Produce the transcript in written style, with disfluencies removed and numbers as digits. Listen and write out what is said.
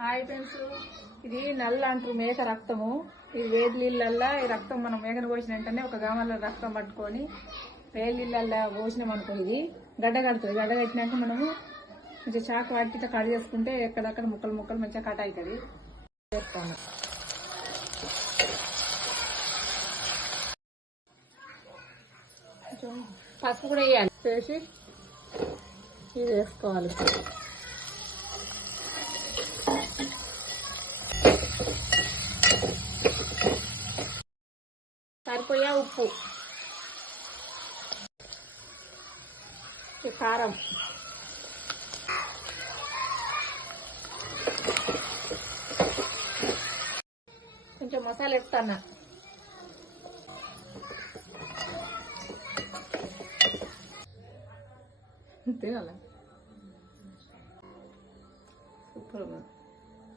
Hi friends, ఇది నల్ల అంటారు మేక రక్తము. ఇది వేడి నీళ్ళల్లో ఈ రక్తం మనం మేకను కోసిన వెంటనే ఒక గామల్లో రక్తం పట్టుకొని వేడి నీళ్ళల్లో పోసినాం అనుకో ఇది గడ్డ కడుతుంది. గడ్డ కట్టినాక మనము కొంచెం చాకు వాటి కట్ చేసుకుంటే ఎక్కడక్కడ ముక్కలు ముక్కలు మంచిగా కట్ అవుతుంది. వేస్తాను పసుపు కూడా వేయాలి. వేసి ఇది వేసుకోవాలి. సరిపోయా ఉప్పు, కారం, కొంచెం మసాలా వేస్తాను. తినాల సూపర్.